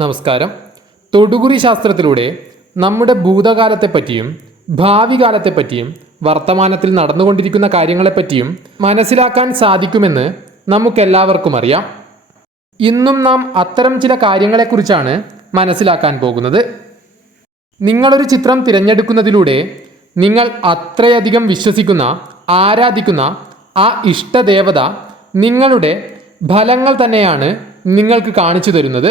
നമസ്കാരം. തൊടുകുറി ശാസ്ത്രത്തിലൂടെ നമ്മുടെ ഭൂതകാലത്തെപ്പറ്റിയും ഭാവി കാലത്തെപ്പറ്റിയും വർത്തമാനത്തിൽ നടന്നുകൊണ്ടിരിക്കുന്ന കാര്യങ്ങളെപ്പറ്റിയും മനസ്സിലാക്കാൻ സാധിക്കുമെന്ന് നമുക്കെല്ലാവർക്കും അറിയാം. ഇന്നും നാം അത്തരം ചില കാര്യങ്ങളെക്കുറിച്ചാണ് മനസ്സിലാക്കാൻ പോകുന്നത്. നിങ്ങളൊരു ചിത്രം തിരഞ്ഞെടുക്കുന്നതിലൂടെ നിങ്ങൾ അത്രയധികം വിശ്വസിക്കുന്ന ആരാധിക്കുന്ന ആ ഇഷ്ടദേവത നിങ്ങളുടെ ഫലങ്ങൾ തന്നെയാണ് നിങ്ങൾക്ക് കാണിച്ചു തരുന്നത്.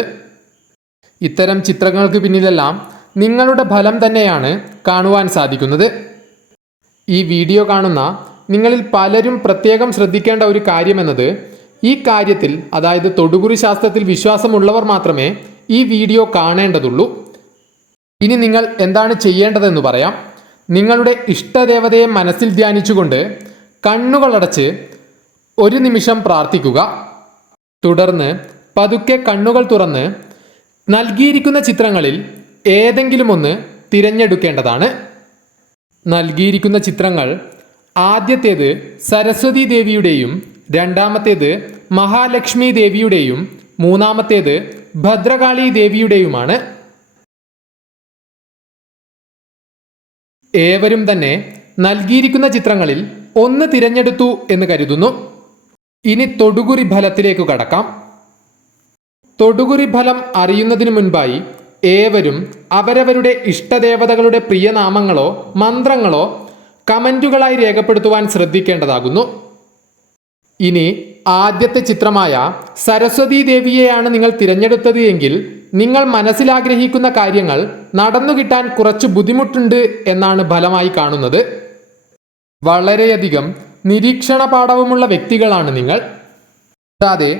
ഇത്തരം ചിത്രങ്ങൾക്ക് പിന്നിലെല്ലാം നിങ്ങളുടെ ഫലം തന്നെയാണ് കാണുവാൻ സാധിക്കുന്നത്. ഈ വീഡിയോ കാണുന്ന നിങ്ങളിൽ പലരും പ്രത്യേകം ശ്രദ്ധിക്കേണ്ട ഒരു കാര്യമെന്നത് ഈ കാര്യത്തിൽ അതായത് തൊടുകുറി ശാസ്ത്രത്തിൽ വിശ്വാസമുള്ളവർ മാത്രമേ ഈ വീഡിയോ കാണേണ്ടതുള്ളൂ. ഇനി നിങ്ങൾ എന്താണ് ചെയ്യേണ്ടതെന്ന് പറയാം. നിങ്ങളുടെ ഇഷ്ടദേവതയെ മനസ്സിൽ ധ്യാനിച്ചുകൊണ്ട് കണ്ണുകളടച്ച് ഒരു നിമിഷം പ്രാർത്ഥിക്കുക. തുടർന്ന് പതുക്കെ കണ്ണുകൾ തുറന്ന് നൽകിയിരിക്കുന്ന ചിത്രങ്ങളിൽ ഏതെങ്കിലും ഒന്ന് തിരഞ്ഞെടുക്കേണ്ടതാണ്. നൽകിയിരിക്കുന്ന ചിത്രങ്ങൾ ആദ്യത്തേത് സരസ്വതി ദേവിയുടെയും രണ്ടാമത്തേത് മഹാലക്ഷ്മി ദേവിയുടെയും മൂന്നാമത്തേത് ഭദ്രകാളി ദേവിയുടെയുമാണ്. ഏവരും തന്നെ നൽകിയിരിക്കുന്ന ചിത്രങ്ങളിൽ ഒന്ന് തിരഞ്ഞെടുത്തു എന്ന് കരുതുന്നു. ഇനി തൊടുകുറി ഫലത്തിലേക്ക് കടക്കാം. തൊടുകുറി ഫലം അറിയുന്നതിനു മുൻപായി ഏവരും അവരവരുടെ ഇഷ്ടദേവതകളുടെ പ്രിയനാമങ്ങളോ മന്ത്രങ്ങളോ കമന്റുകളായി രേഖപ്പെടുത്തുവാൻ ശ്രദ്ധിക്കേണ്ടതാകുന്നു. ഇനി ആദ്യത്തെ ചിത്രമായ സരസ്വതീ ദേവിയെയാണ് നിങ്ങൾ തിരഞ്ഞെടുത്തത് എങ്കിൽ നിങ്ങൾ മനസ്സിലാഗ്രഹിക്കുന്ന കാര്യങ്ങൾ നടന്നു കിട്ടാൻ കുറച്ച് ബുദ്ധിമുട്ടുണ്ട് എന്നാണ് ഫലമായി കാണുന്നത്. വളരെയധികം നിരീക്ഷണ പാഠവുമുള്ള വ്യക്തികളാണ് നിങ്ങൾ. കൂടാതെ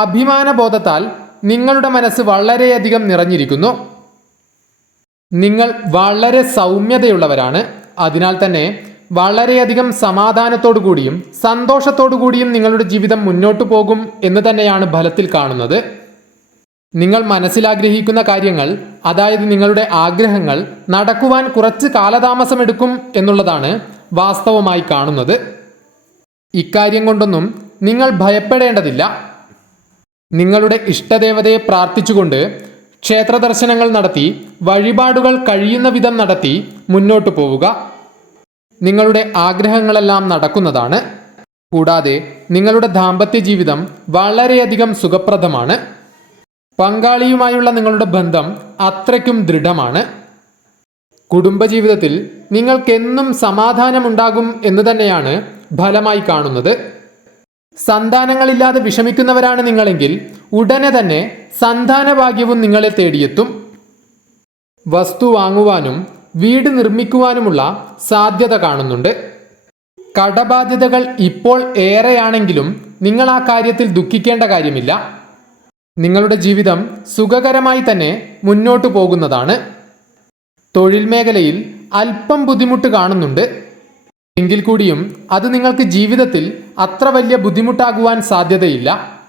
അഭിമാനബോധത്താൽ നിങ്ങളുടെ മനസ്സ് വളരെയധികം നിറഞ്ഞിരിക്കുന്നു. നിങ്ങൾ വളരെ സൗമ്യതയുള്ളവരാണ്. അതിനാൽ തന്നെ വളരെയധികം സമാധാനത്തോടു കൂടിയും സന്തോഷത്തോടു കൂടിയും നിങ്ങളുടെ ജീവിതം മുന്നോട്ടു പോകും എന്ന് തന്നെയാണ് ഫലത്തിൽ കാണുന്നത്. നിങ്ങൾ മനസ്സിലാഗ്രഹിക്കുന്ന കാര്യങ്ങൾ അതായത് നിങ്ങളുടെ ആഗ്രഹങ്ങൾ നടക്കുവാൻ കുറച്ച് കാലതാമസമെടുക്കും എന്നുള്ളതാണ് വാസ്തവമായി കാണുന്നത്. ഇക്കാര്യം കൊണ്ടൊന്നും നിങ്ങൾ ഭയപ്പെടേണ്ടതില്ല. നിങ്ങളുടെ ഇഷ്ടദേവതയെ പ്രാർത്ഥിച്ചുകൊണ്ട് ക്ഷേത്ര ദർശനങ്ങൾ നടത്തി വഴിപാടുകൾ കഴിയുന്ന വിധം നടത്തി മുന്നോട്ടു പോവുക. നിങ്ങളുടെ ആഗ്രഹങ്ങളെല്ലാം നടക്കുന്നതാണ്. കൂടാതെ നിങ്ങളുടെ ദാമ്പത്യ ജീവിതം വളരെയധികം സുഖപ്രദമാണ്. പങ്കാളിയുമായുള്ള നിങ്ങളുടെ ബന്ധം അത്രയ്ക്കും ദൃഢമാണ്. കുടുംബജീവിതത്തിൽ നിങ്ങൾക്കെന്നും സമാധാനമുണ്ടാകും എന്ന് തന്നെയാണ് ഫലമായി കാണുന്നത്. സന്താനങ്ങളില്ലാതെ വിഷമിക്കുന്നവരാണ് നിങ്ങളെങ്കിൽ ഉടനെ തന്നെ സന്താനഭാഗ്യവും നിങ്ങളെ തേടിയെത്തും. വസ്തു വാങ്ങുവാനും വീട് നിർമ്മിക്കുവാനുമുള്ള സാധ്യത കാണുന്നുണ്ട്. കടബാധ്യതകൾ ഇപ്പോൾ ഏറെയാണെങ്കിലും നിങ്ങൾ ആ കാര്യത്തിൽ ദുഃഖിക്കേണ്ട കാര്യമില്ല. നിങ്ങളുടെ ജീവിതം സുഖകരമായി തന്നെ മുന്നോട്ടു പോകുന്നതാണ്. തൊഴിൽ മേഖലയിൽ അല്പം ബുദ്ധിമുട്ട് കാണുന്നുണ്ട്. എങ്കിൽ കൂടിയും അത് നിങ്ങൾക്ക് ജീവിതത്തിൽ അത്ര വലിയ ബുദ്ധിമുട്ടാകുവാൻ സാധ്യതയില്ല.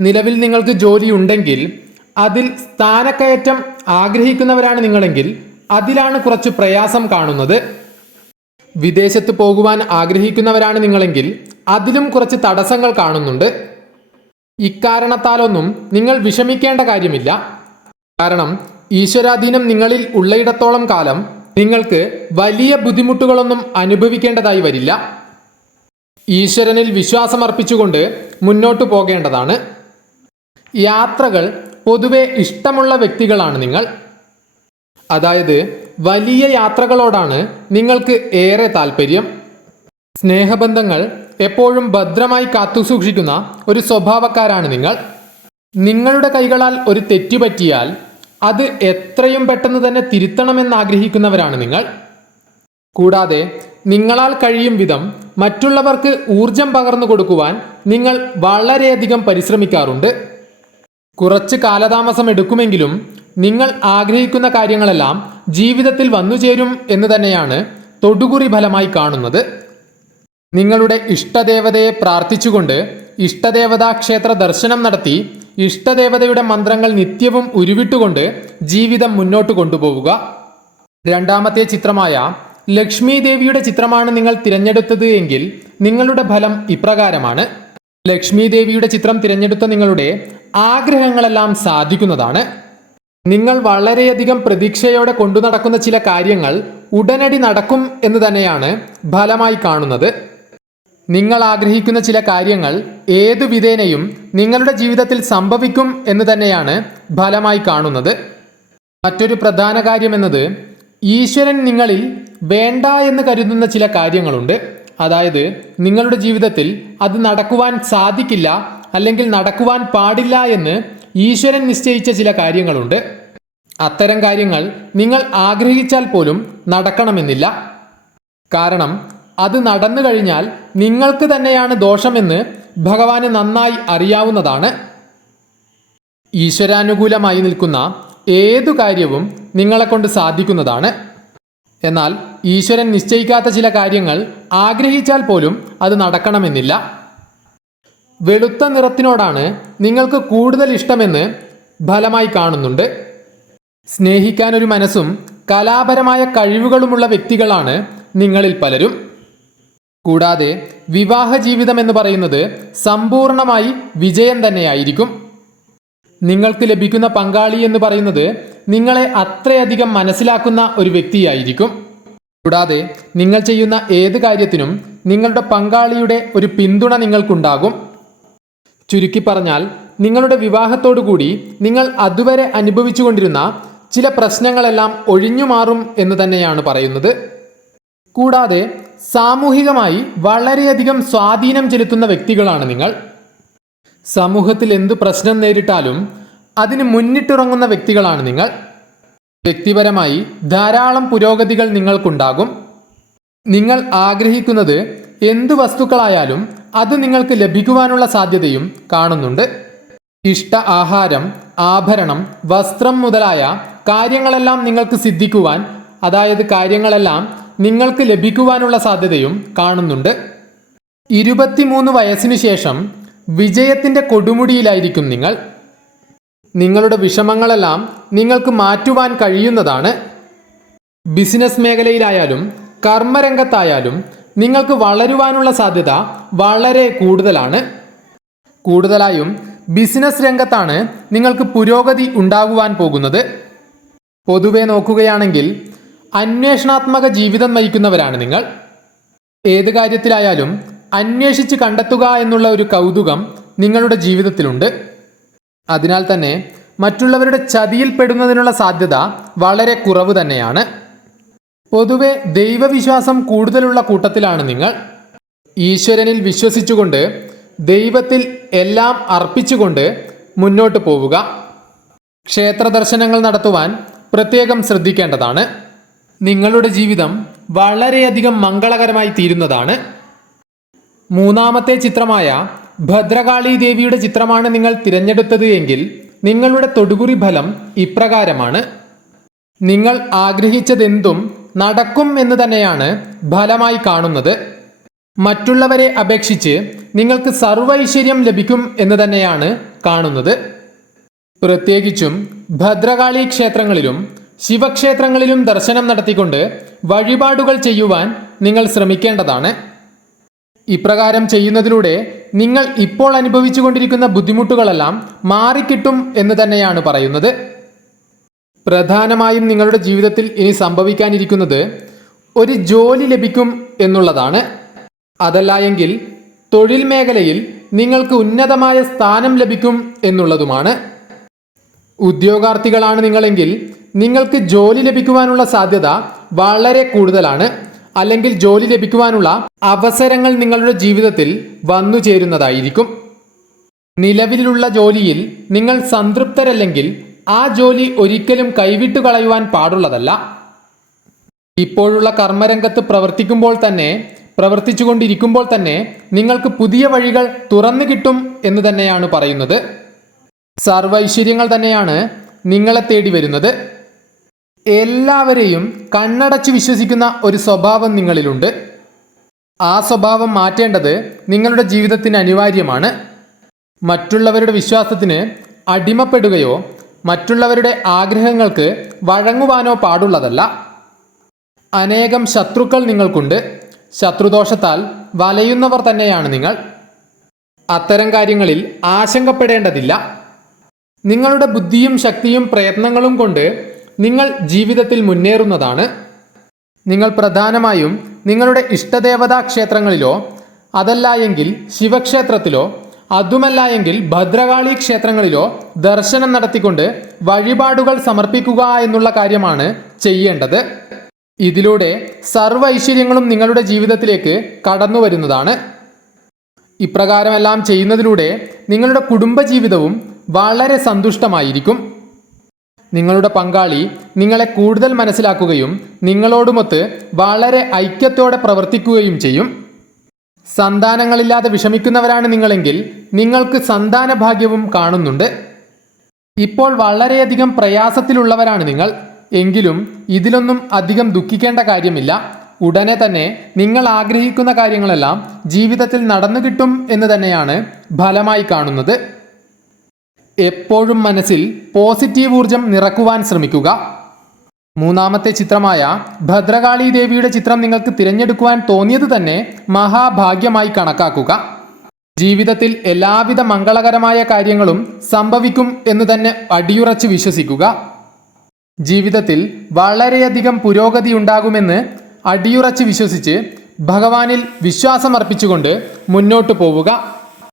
നിലവിൽ നിങ്ങൾക്ക് ജോലി ഉണ്ടെങ്കിൽ അതിൽ സ്ഥാനക്കയറ്റം ആഗ്രഹിക്കുന്നവരാണ് നിങ്ങളെങ്കിൽ അതിലാണ് കുറച്ച് പ്രയാസം കാണുന്നത്. വിദേശത്ത് പോകുവാൻ ആഗ്രഹിക്കുന്നവരാണ് നിങ്ങളെങ്കിൽ അതിലും കുറച്ച് തടസ്സങ്ങൾ കാണുന്നുണ്ട്. ഇക്കാരണത്താലൊന്നും നിങ്ങൾ വിഷമിക്കേണ്ട കാര്യമില്ല. കാരണം ഈശ്വരാധീനം നിങ്ങളിൽ ഉള്ളയിടത്തോളം കാലം നിങ്ങൾക്ക് വലിയ ബുദ്ധിമുട്ടുകളൊന്നും അനുഭവിക്കേണ്ടതായി വരില്ല. ഈശ്വരനിൽ വിശ്വാസമർപ്പിച്ചുകൊണ്ട് മുന്നോട്ടു പോകേണ്ടതാണ്. യാത്രകൾ പൊതുവെ ഇഷ്ടമുള്ള വ്യക്തികളാണ് നിങ്ങൾ. അതായത് വലിയ യാത്രകളോടാണ് നിങ്ങൾക്ക് ഏറെ താല്പര്യം സ്നേഹബന്ധങ്ങൾ എപ്പോഴും ഭദ്രമായി കാത്തുസൂക്ഷിക്കുന്ന ഒരു സ്വഭാവക്കാരാണ് നിങ്ങൾ. നിങ്ങളുടെ കൈകളാൽ ഒരു തെറ്റുപറ്റിയാൽ അത് എത്രയും പെട്ടെന്ന് തന്നെ തിരുത്തണമെന്ന് ആഗ്രഹിക്കുന്നവരാണ് നിങ്ങൾ. കൂടാതെ നിങ്ങളാൽ കഴിയും വിധം മറ്റുള്ളവർക്ക് ഊർജം പകർന്നു കൊടുക്കുവാൻ നിങ്ങൾ വളരെയധികം പരിശ്രമിക്കാറുണ്ട്. കുറച്ച് കാലതാമസം എടുക്കുമെങ്കിലും നിങ്ങൾ ആഗ്രഹിക്കുന്ന കാര്യങ്ങളെല്ലാം ജീവിതത്തിൽ വന്നുചേരും എന്ന് തന്നെയാണ് തൊടുകുറി ഫലമായി കാണുന്നത്. നിങ്ങളുടെ ഇഷ്ടദേവതയെ പ്രാർത്ഥിച്ചുകൊണ്ട് ഇഷ്ടദേവതാ ക്ഷേത്ര ദർശനം നടത്തി ഇഷ്ടദേവതയുടെ മന്ത്രങ്ങൾ നിത്യവും ഉരുവിട്ടുകൊണ്ട് ജീവിതം മുന്നോട്ട് കൊണ്ടുപോവുക. രണ്ടാമത്തെ ചിത്രമായ ലക്ഷ്മി ദേവിയുടെ ചിത്രമാണ് നിങ്ങൾ തിരഞ്ഞെടുത്തത് എങ്കിൽ നിങ്ങളുടെ ഫലം ഇപ്രകാരമാണ്. ലക്ഷ്മി ദേവിയുടെ ചിത്രം തിരഞ്ഞെടുത്ത നിങ്ങളുടെ ആഗ്രഹങ്ങളെല്ലാം സാധിക്കുന്നതാണ്. നിങ്ങൾ വളരെയധികം പ്രതീക്ഷയോടെ കൊണ്ടു നടക്കുന്ന ചില കാര്യങ്ങൾ ഉടനടി നടക്കും എന്ന് തന്നെയാണ് ഫലമായി കാണുന്നത്. നിങ്ങൾ ആഗ്രഹിക്കുന്ന ചില കാര്യങ്ങൾ ഏതു വിധേനയും നിങ്ങളുടെ ജീവിതത്തിൽ സംഭവിക്കും എന്ന് തന്നെയാണ് ഫലമായി കാണുന്നത്. മറ്റൊരു പ്രധാന കാര്യമെന്നത് ഈശ്വരൻ നിങ്ങളിൽ വേണ്ട എന്ന് കരുതുന്ന ചില കാര്യങ്ങളുണ്ട്. അതായത് നിങ്ങളുടെ ജീവിതത്തിൽ അത് നടക്കുവാൻ സാധിക്കില്ല അല്ലെങ്കിൽ നടക്കുവാൻ പാടില്ല എന്ന് ഈശ്വരൻ നിശ്ചയിച്ച ചില കാര്യങ്ങളുണ്ട്. അത്തരം കാര്യങ്ങൾ നിങ്ങൾ ആഗ്രഹിച്ചാൽ പോലും നടക്കണമെന്നില്ല. കാരണം അത് നടന്നു കഴിഞ്ഞാൽ നിങ്ങൾക്ക് തന്നെയാണ് ദോഷമെന്ന് ഭഗവാന് നന്നായി അറിയാവുന്നതാണ്. ഈശ്വരാനുകൂലമായി നിൽക്കുന്ന ഏതു കാര്യവും നിങ്ങളെ കൊണ്ട് സാധിക്കുന്നതാണ്. എന്നാൽ ഈശ്വരൻ നിശ്ചയിക്കാത്ത ചില കാര്യങ്ങൾ ആഗ്രഹിച്ചാൽ പോലും അത് നടക്കണമെന്നില്ല. വെളുത്ത നിറത്തിനോടാണ് നിങ്ങൾക്ക് കൂടുതൽ ഇഷ്ടമെന്ന് ഫലമായി കാണുന്നുണ്ട്. സ്നേഹിക്കാനൊരു മനസ്സും കലാപരമായ കഴിവുകളുമുള്ള വ്യക്തികളാണ് നിങ്ങളിൽ പലരും. കൂടാതെ വിവാഹ ജീവിതം എന്ന് പറയുന്നത് സമ്പൂർണമായി വിജയം തന്നെയായിരിക്കും. നിങ്ങൾക്ക് ലഭിക്കുന്ന പങ്കാളി എന്ന് പറയുന്നത് നിങ്ങളെ അത്രയധികം മനസ്സിലാക്കുന്ന ഒരു വ്യക്തിയായിരിക്കും. കൂടാതെ നിങ്ങൾ ചെയ്യുന്ന ഏത് കാര്യത്തിനും നിങ്ങളുടെ പങ്കാളിയുടെ ഒരു പിന്തുണ നിങ്ങൾക്കുണ്ടാകും. ചുരുക്കി പറഞ്ഞാൽ നിങ്ങളുടെ വിവാഹത്തോടുകൂടി നിങ്ങൾ അതുവരെ അനുഭവിച്ചുകൊണ്ടിരുന്ന ചില പ്രശ്നങ്ങളെല്ലാം ഒഴിഞ്ഞു മാറും എന്ന് തന്നെയാണ് പറയുന്നത്. കൂടാതെ സാമൂഹികമായി വളരെയധികം സ്വാധീനം ചെലുത്തുന്ന വ്യക്തികളാണ് നിങ്ങൾ. സമൂഹത്തിൽ എന്ത് പ്രശ്നം നേരിട്ടാലും അതിന് മുന്നിട്ടിറങ്ങുന്ന വ്യക്തികളാണ് നിങ്ങൾ. വ്യക്തിപരമായി ധാരാളം പുരോഗതികൾ നിങ്ങൾക്കുണ്ടാകും. നിങ്ങൾ ആഗ്രഹിക്കുന്നത് എന്ത് വസ്തുക്കളായാലും അത് നിങ്ങൾക്ക് ലഭിക്കുവാനുള്ള സാധ്യതയും കാണുന്നുണ്ട്. ഇഷ്ട ആഹാരം ആഭരണം വസ്ത്രം മുതലായ കാര്യങ്ങളെല്ലാം നിങ്ങൾക്ക് സിദ്ധിക്കുവാൻ അതായത് കാര്യങ്ങളെല്ലാം നിങ്ങൾക്ക് ലഭിക്കുവാനുള്ള സാധ്യതയും കാണുന്നുണ്ട്. ഇരുപത്തിമൂന്ന് വയസ്സിനു ശേഷം വിജയത്തിന്റെ കൊടുമുടിയിലായിരിക്കും നിങ്ങൾ. നിങ്ങളുടെ വിഷമങ്ങളെല്ലാം നിങ്ങൾക്ക് മാറ്റുവാൻ കഴിയുന്നതാണ്. ബിസിനസ് മേഖലയിലായാലും കർമ്മരംഗത്തായാലും നിങ്ങൾക്ക് വളരുവാനുള്ള സാധ്യത വളരെ കൂടുതലാണ്. കൂടുതലായും ബിസിനസ് രംഗത്താണ് നിങ്ങൾക്ക് പുരോഗതി ഉണ്ടാകുവാൻ പോകുന്നത്. പൊതുവെ നോക്കുകയാണെങ്കിൽ അന്വേഷണാത്മക ജീവിതം നയിക്കുന്നവരാണ് നിങ്ങൾ. ഏത് കാര്യത്തിലായാലും അന്വേഷിച്ച് കണ്ടെത്തുക എന്നുള്ള ഒരു കൗതുകം നിങ്ങളുടെ ജീവിതത്തിലുണ്ട്. അതിനാൽ തന്നെ മറ്റുള്ളവരുടെ ചതിയിൽപ്പെടുന്നതിനുള്ള സാധ്യത വളരെ കുറവ് തന്നെയാണ്. പൊതുവെ ദൈവവിശ്വാസം കൂടുതലുള്ള കൂട്ടത്തിലാണ് നിങ്ങൾ. ഈശ്വരനിൽ വിശ്വസിച്ചുകൊണ്ട് ദൈവത്തിൽ എല്ലാം അർപ്പിച്ചുകൊണ്ട് മുന്നോട്ട് പോവുക. ക്ഷേത്ര ദർശനങ്ങൾ നടത്തുവാൻ പ്രത്യേകം ശ്രദ്ധിക്കേണ്ടതാണ്. നിങ്ങളുടെ ജീവിതം വളരെയധികം മംഗളകരമായി തീരുന്നതാണ്. മൂന്നാമത്തെ ചിത്രമായ ഭദ്രകാളി ദേവിയുടെ ചിത്രമാണ് നിങ്ങൾ തിരഞ്ഞെടുത്തത് എങ്കിൽ നിങ്ങളുടെ തൊടുകുറി ഫലം ഇപ്രകാരമാണ്. നിങ്ങൾ ആഗ്രഹിച്ചതെന്തും നടക്കും എന്ന് തന്നെയാണ് ഫലമായി കാണുന്നത്. മറ്റുള്ളവരെ അപേക്ഷിച്ച് നിങ്ങൾക്ക് സർവ ഐശ്വര്യം ലഭിക്കും എന്ന് തന്നെയാണ് കാണുന്നത്. പ്രത്യേകിച്ചും ഭദ്രകാളി ക്ഷേത്രങ്ങളിലും ശിവക്ഷേത്രങ്ങളിലും ദർശനം നടത്തിക്കൊണ്ട് വഴിപാടുകൾ ചെയ്യുവാൻ നിങ്ങൾ ശ്രമിക്കേണ്ടതാണ്. ഇപ്രകാരം ചെയ്യുന്നതിലൂടെ നിങ്ങൾ ഇപ്പോൾ അനുഭവിച്ചു കൊണ്ടിരിക്കുന്ന ബുദ്ധിമുട്ടുകളെല്ലാം മാറിക്കിട്ടും എന്ന് തന്നെയാണ് പറയുന്നത്. പ്രധാനമായും നിങ്ങളുടെ ജീവിതത്തിൽ ഇനി സംഭവിക്കാനിരിക്കുന്നത് ഒരു ജോലി ലഭിക്കും എന്നുള്ളതാണ്. അതല്ല എങ്കിൽ തൊഴിൽ മേഖലയിൽ നിങ്ങൾക്ക് ഉന്നതമായ സ്ഥാനം ലഭിക്കും എന്നുള്ളതുമാണ്. ഉദ്യോഗാർത്ഥികളാണ് നിങ്ങളെങ്കിൽ നിങ്ങൾക്ക് ജോലി ലഭിക്കുവാനുള്ള സാധ്യത വളരെ കൂടുതലാണ്. അല്ലെങ്കിൽ ജോലി ലഭിക്കുവാനുള്ള അവസരങ്ങൾ നിങ്ങളുടെ ജീവിതത്തിൽ വന്നു ചേരുന്നതായിരിക്കും. നിലവിലുള്ള ജോലിയിൽ നിങ്ങൾ സംതൃപ്തരല്ലെങ്കിൽ ആ ജോലി ഒരിക്കലും കൈവിട്ടു കളയുവാൻ പാടുള്ളതല്ല. ഇപ്പോഴുള്ള കർമ്മരംഗത്ത് പ്രവർത്തിക്കുമ്പോൾ തന്നെ പ്രവർത്തിച്ചുകൊണ്ടിരിക്കുമ്പോൾ തന്നെ നിങ്ങൾക്ക് പുതിയ വഴികൾ തുറന്നു കിട്ടും എന്ന് തന്നെയാണ് പറയുന്നത്. സർവൈശ്വര്യങ്ങൾ തന്നെയാണ് നിങ്ങളെ തേടി വരുന്നത്. എല്ലാവരെയും കണ്ണടച്ച് വിശ്വസിക്കുന്ന ഒരു സ്വഭാവം നിങ്ങളിലുണ്ട്. ആ സ്വഭാവം മാറ്റേണ്ടത് നിങ്ങളുടെ ജീവിതത്തിന് അനിവാര്യമാണ്. മറ്റുള്ളവരുടെ വിശ്വാസത്തിന് അടിമപ്പെടുകയോ മറ്റുള്ളവരുടെ ആഗ്രഹങ്ങൾക്ക് വഴങ്ങുവാനോ പാടുള്ളതല്ല. അനേകം ശത്രുക്കൾ നിങ്ങൾക്കുണ്ട്. ശത്രുദോഷത്താൽ വലയുന്നവർ തന്നെയാണ് നിങ്ങൾ. അത്തരം കാര്യങ്ങളിൽ ആശങ്കപ്പെടേണ്ടതില്ല. നിങ്ങളുടെ ബുദ്ധിയും ശക്തിയും പ്രയത്നങ്ങളും കൊണ്ട് നിങ്ങൾ ജീവിതത്തിൽ മുന്നേറുന്നതാണ്. നിങ്ങൾ പ്രധാനമായും നിങ്ങളുടെ ഇഷ്ടദേവതാ ക്ഷേത്രങ്ങളിലോ അതല്ല എങ്കിൽ ശിവക്ഷേത്രത്തിലോ അതുമല്ല എങ്കിൽ ഭദ്രകാളി ക്ഷേത്രങ്ങളിലോ ദർശനം നടത്തിക്കൊണ്ട് വഴിപാടുകൾ സമർപ്പിക്കുക എന്നുള്ള കാര്യമാണ് ചെയ്യേണ്ടത്. ഇതിലൂടെ സർവ ഐശ്വര്യങ്ങളും നിങ്ങളുടെ ജീവിതത്തിലേക്ക് കടന്നു വരുന്നതാണ്. ഇപ്രകാരമെല്ലാം ചെയ്യുന്നതിലൂടെ നിങ്ങളുടെ കുടുംബജീവിതവും വളരെ സന്തുഷ്ടമായിരിക്കും. നിങ്ങളുടെ പങ്കാളി നിങ്ങളെ കൂടുതൽ മനസ്സിലാക്കുകയും നിങ്ങളോടുമൊത്ത് വളരെ ഐക്യത്തോടെ പ്രവർത്തിക്കുകയും ചെയ്യും. സന്താനങ്ങളില്ലാതെ വിഷമിക്കുന്നവരാണ് നിങ്ങളെങ്കിൽ നിങ്ങൾക്ക് സന്താന ഭാഗ്യവും കാണുന്നുണ്ട്. ഇപ്പോൾ വളരെയധികം പ്രയാസത്തിലുള്ളവരാണ് നിങ്ങൾ. എങ്കിലും ഇതിലൊന്നും അധികം ദുഃഖിക്കേണ്ട കാര്യമില്ല. ഉടനെ തന്നെ നിങ്ങൾ ആഗ്രഹിക്കുന്ന കാര്യങ്ങളെല്ലാം ജീവിതത്തിൽ നടന്നു കിട്ടും എന്ന് തന്നെയാണ് ഫലമായി കാണുന്നത്. എപ്പോഴും മനസ്സിൽ പോസിറ്റീവ് ഊർജം നിറക്കുവാൻ ശ്രമിക്കുക. മൂന്നാമത്തെ ചിത്രമായ ഭദ്രകാളി ദേവിയുടെ ചിത്രം നിങ്ങൾക്ക് തിരഞ്ഞെടുക്കുവാൻ തോന്നിയത് തന്നെ മഹാഭാഗ്യമായി കണക്കാക്കുക. ജീവിതത്തിൽ എല്ലാവിധ മംഗളകരമായ കാര്യങ്ങളും സംഭവിക്കും എന്ന് തന്നെ അടിയുറച്ച് വിശ്വസിക്കുക. ജീവിതത്തിൽ വളരെയധികം പുരോഗതി ഉണ്ടാകുമെന്ന് അടിയുറച്ച് വിശ്വസിച്ച് ഭഗവാനിൽ വിശ്വാസമർപ്പിച്ചുകൊണ്ട് മുന്നോട്ട് പോവുക.